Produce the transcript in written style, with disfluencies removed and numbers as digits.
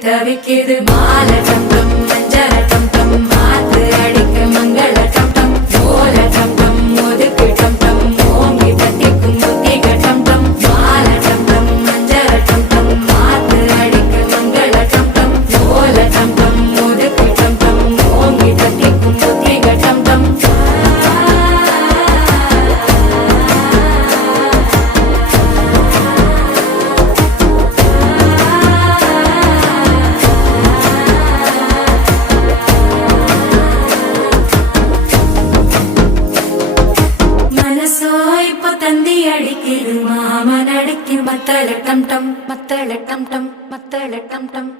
தவிக்கிது மால டம் டம் மஞ்சள டம் டம் மாத்து அடிக்க மங்கள டம் டம் ஓல டம் டம் ஒதுக்கு டம் டம் ஓங்கி தட்டிக்கும் புத்திக டம் டம் மால டம் டம் மஞ்சள டம் டம் மாத்து அடிக்க மங்கள டம் டம் ஓல டம் டம் ஒதுக்கு டம் டம் ஓங்கி தட்டிக்கும் புத்திக டம் டம் தந்தி அடிக்கிது மாமன் அடிக்கு மத்தள டம் டம் மத்தள டம் டம் மத்தள டம் டம்